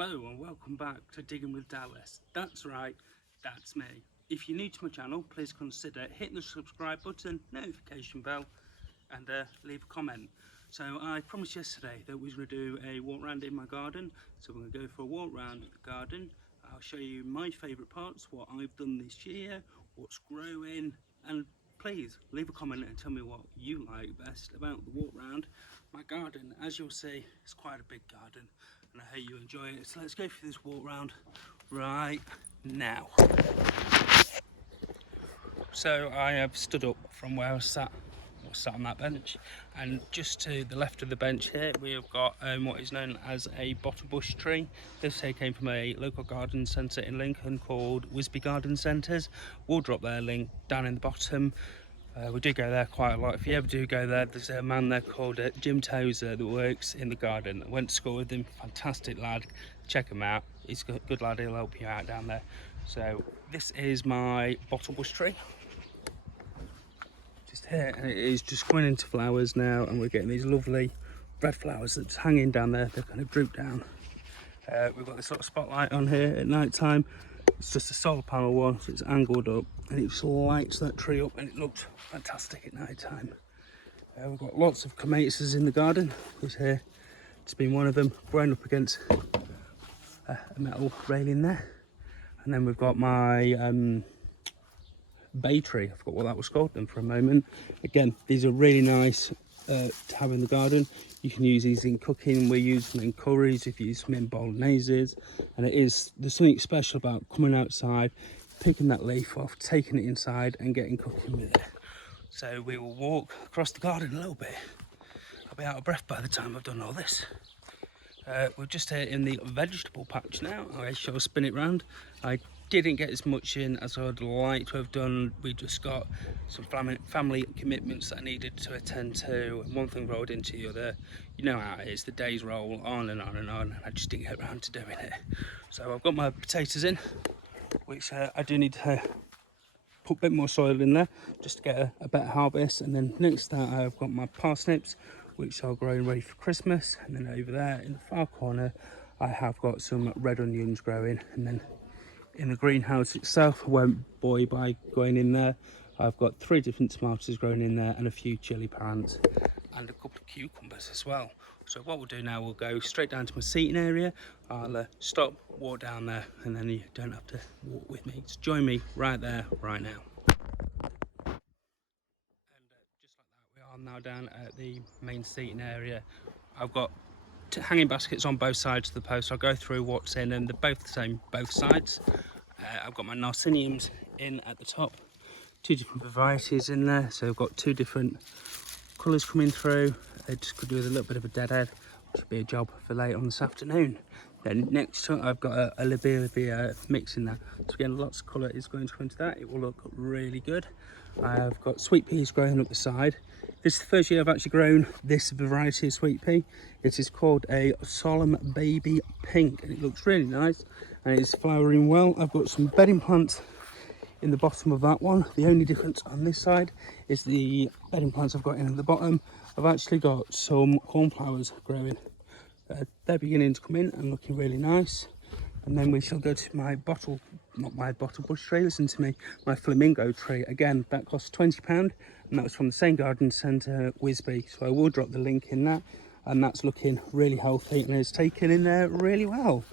Hello and welcome back to Digging with Dallas. That's right, that's me. If you're new to my channel, please consider hitting the subscribe button, notification bell, and leave a comment. So I promised yesterday that we was going to do a walk round in my garden. So we're going to go for a walk round the garden. I'll show you my favourite parts, what I've done this year, what's growing, and please leave a comment and tell me what you like best about the walk round my garden. As you'll see, it's quite a big garden and I hope you enjoy it. So let's go through this walk round right now. So I have stood up from where I sat on that bench, and just to the left of the bench here we have got what is known as a bottle bush tree. This here came from a local garden centre in Lincoln called Wisby Garden Centres. We'll drop their link down in the bottom. We do go there quite a lot. If you ever do go there, there's a man there called Jim Tozer that works in the garden. I went to school with him, fantastic lad. Check him out, he's a good lad, he'll help you out down there. So this is my bottle bush tree just here, and it is just going into flowers now, and we're getting these lovely red flowers that's hanging down there. They're kind of drooped down. We've got this little spotlight on here at night time. It's just a solar panel one, so it's angled up and it just lights that tree up, and it looks fantastic at night time. We've got lots of clematis in the garden. This here, it's been one of them, growing up against a metal railing there. And then we've got my bay tree. I forgot what that was called then for a moment. Again, these are really nice to have in the garden. You can use these in cooking. We use them in curries, if you use them in bologneses, and there's something special about coming outside, picking that leaf off, taking it inside and getting cooking with it. So we will walk across the garden a little bit. I'll be out of breath by the time I've done all this. We're just here in the vegetable patch now. I shall spin it round. I didn't get as much in as I'd like to have done. We just got some family commitments that I needed to attend to, and one thing rolled into the other. You know how it is, the days roll on and on and on, and I just didn't get around to doing it. So I've got my potatoes in, which I do need to put a bit more soil in there just to get a better harvest. And then next to that I've got my parsnips, which are growing ready for Christmas. And then over there in the far corner I have got some red onions growing. And then in the greenhouse itself, I won't bore you by going in there. I've got 3 different tomatoes growing in there and a few chilli plants and a couple of cucumbers as well. So what we'll do now, we'll go straight down to my seating area. I'll stop, walk down there, and then you don't have to walk with me. Just join me right there, right now. And just like that, we are now down at the main seating area. I've got hanging baskets on both sides of the post. I'll go through what's in, and they're both the same both sides. I've got my Narciniums in at the top, 2 different varieties in there, so I've got 2 different colours coming through. I just could do with a little bit of a deadhead, which would be a job for later on this afternoon. Then next to it I've got a Lobelia mix in there, so again lots of colour is going to go into that. It will look really good. I've got sweet peas growing up the side. This is the first year I've actually grown this variety of sweet pea. It is called a Solemn Baby Pink, and it looks really nice and it's flowering well. I've got some bedding plants in the bottom of that one. The only difference on this side is the bedding plants I've got in at the bottom. I've actually got some cornflowers growing. They're beginning to come in and looking really nice. And then we shall go to my not my bottle bush tree, listen to me, my flamingo tree. Again, that cost £20, and that was from the same garden centre, Wisby. So I will drop the link in that, and that's looking really healthy and it's taken in there really well.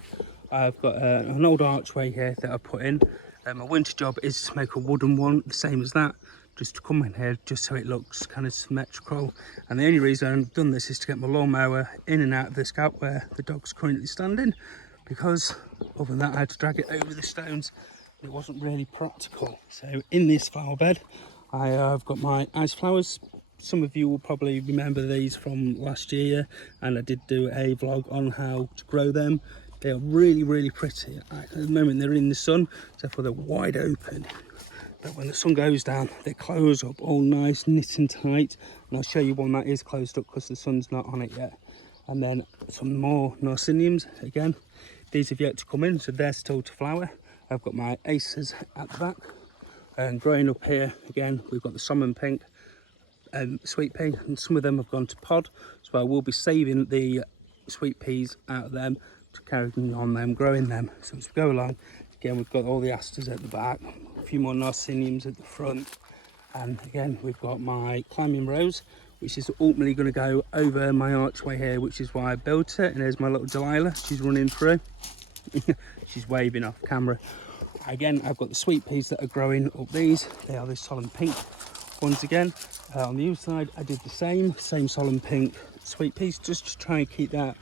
I've got an old archway here that I put in. My winter job is to make a wooden one, the same as that, just to come in here, just so it looks kind of symmetrical. And the only reason I've done this is to get my lawnmower in and out of this gap where the dog's currently standing, because other than that I had to drag it over the stones. It wasn't really practical. So in this flower bed I have got my ice flowers. Some of you will probably remember these from last year, and I did do a vlog on how to grow them. They are really pretty. At the moment they're in the sun, therefore they're wide open, but when the sun goes down they close up all nice, knit and tight. And I'll show you one that is closed up because the sun's not on it yet. And then some more Narciniums. Again, these have yet to come in, so they're still to flower. I've got my Aces at the back, and growing up here again we've got the salmon pink sweet pea, and some of them have gone to pod, so I will be saving the sweet peas out of them, to carry on them, growing them. So as we go along, again, we've got all the asters at the back, a few more narciniums at the front. And again, we've got my climbing rose, which is ultimately going to go over my archway here, which is why I built it. And there's my little Delilah, she's running through. She's waving off camera. Again, I've got the sweet peas that are growing up these. They are the solemn pink ones again. On the other side, I did the same solemn pink sweet peas, just to try and keep that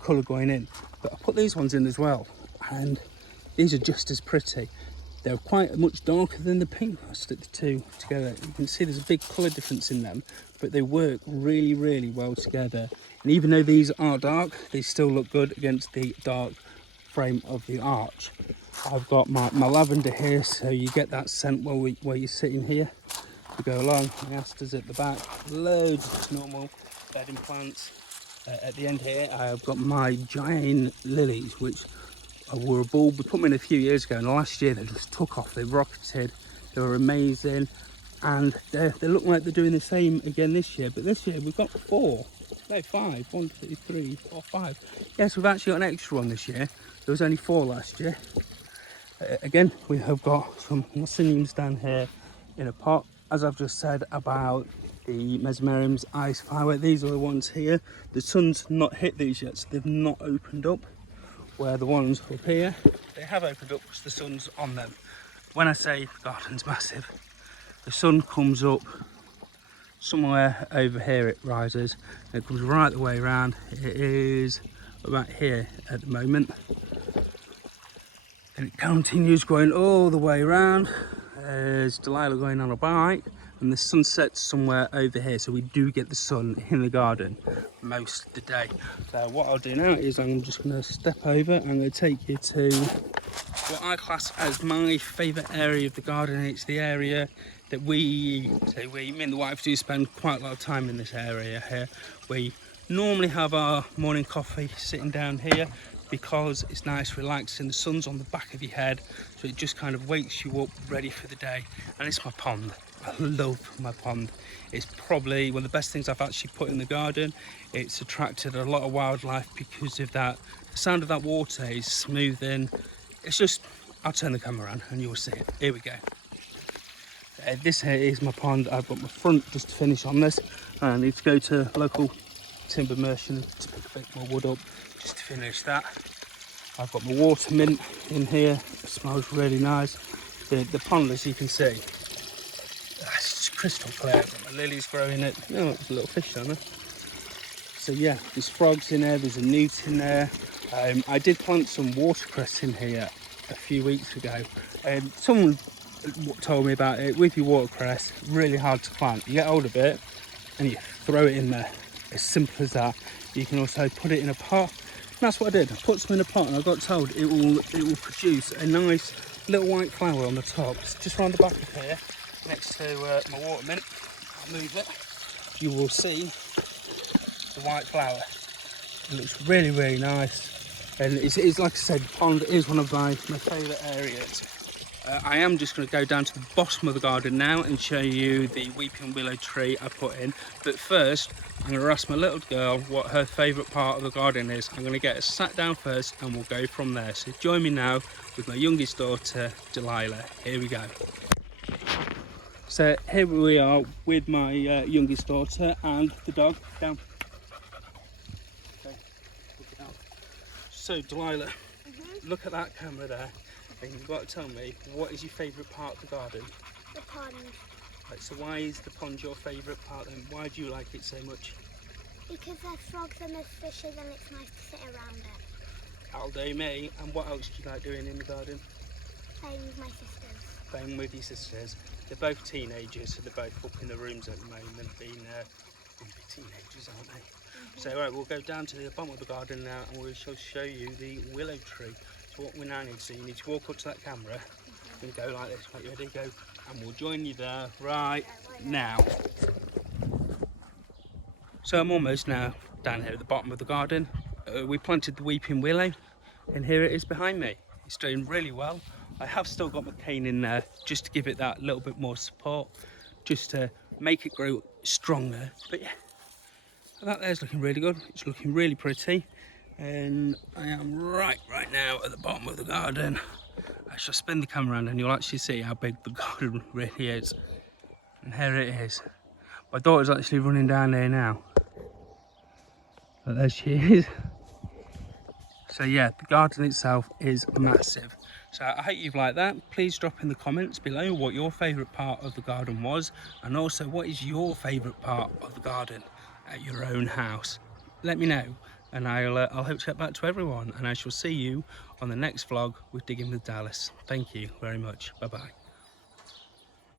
colour going in. But I put these ones in as well, and these are just as pretty. They're quite much darker than the pink. I stick the two together. You can see there's a big colour difference in them, but they work really, really well together. And even though these are dark, they still look good against the dark frame of the arch. I've got my lavender here, so you get that scent while you're sitting here. We go along, the asters at the back, loads of normal bedding plants. At the end here, I've got my giant lilies, which were a bulb. We put them in a few years ago, and last year they just took off. They rocketed. They were amazing, and they look like they're doing the same again this year. But this year we've got five. 1, 2, 3, 4, 5. Yes, we've actually got an extra one this year. There was only 4 last year. Again, we have got some narciniums down here in a pot. As I've just said about the Mesmerium's ice flower, these are the ones here. The sun's not hit these yet, so they've not opened up. Where the ones up here, they have opened up because the sun's on them. When I say the garden's massive, the sun comes up somewhere over here, it rises, and it comes right the way around. It is about here at the moment. And it continues going all the way around. There's Delilah going on a bike, and the sun sets somewhere over here, so we do get the sun in the garden most of the day. So what I'll do now is I'm just going to step over. I'm going to take you to what I class as my favourite area of the garden. It's the area that me and the wife do spend quite a lot of time in this area here. We normally have our morning coffee sitting down here, because it's nice, relaxing. The sun's on the back of your head, so it just kind of wakes you up ready for the day. And it's my pond. I love my pond. It's probably one of the best things I've actually put in the garden. It's attracted a lot of wildlife because of that. The sound of that water is smoothing. It's just, I'll turn the camera on and you'll see it. Here we go. This here is my pond. I've got my front just to finish on this. I need to go to local timber merchant to pick a bit more wood up just to finish that. I've got my water mint in here. It smells really nice. The pond, as you can see, it's just crystal clear. I've got my lilies growing it. Oh, there's a little fish on there. So yeah, there's frogs in there, there's a newt in there. I did plant some watercress in here a few weeks ago. Someone told me about it. With your watercress, really hard to plant. You get hold of it and you throw it in there. As simple as that. You can also put it in a pot. And that's what I did. I put some in a pot, and I got told it will produce a nice little white flower on the top. It's just round the back of here, next to my water mint. I'll move it. You will see the white flower. It looks really, really nice. And it's like I said, the pond is one of my favourite areas. I am just going to go down to the bottom of the garden now and show you the weeping willow tree I put in. But first, I'm going to ask my little girl what her favourite part of the garden is. I'm going to get her sat down first and we'll go from there. So join me now with my youngest daughter, Delilah. Here we go. So here we are with my youngest daughter and the dog. Down. Okay. Down. So Delilah, look at that camera there. And you've got to tell me, what is your favourite part of the garden? The pond. Right, so why is the pond your favourite part then? Why do you like it so much? Because there's frogs and there's fishes and it's nice to sit around it. That'll do me. And what else do you like doing in the garden? Playing with my sisters. Playing with your sisters. They're both teenagers, so they're both up in the rooms at the moment, being teenagers, aren't they? So right, we'll go down to the bottom of the garden now and we shall show you the willow tree. So what we now need to do, you need to walk up to that camera and go like this. Right, you ready? Go. And we'll join you there right now. So I'm almost now down here at the bottom of the garden. We planted the weeping willow and here it is behind me. It's doing really well. I have still got my cane in there just to give it that little bit more support, just to make it grow stronger. But yeah, that there's looking really good. It's looking really pretty. And I am right now at the bottom of the garden. I shall spin the camera around and you'll actually see how big the garden really is. And here it is. My daughter's actually running down there now. But there she is. So yeah, the garden itself is massive. So I hope you've liked that. Please drop in the comments below what your favourite part of the garden was, and also what is your favourite part of the garden at your own house. Let me know, and I'll hope to get back to everyone, and I shall see you on the next vlog with Digging with Dallas. Thank you very much. Bye bye.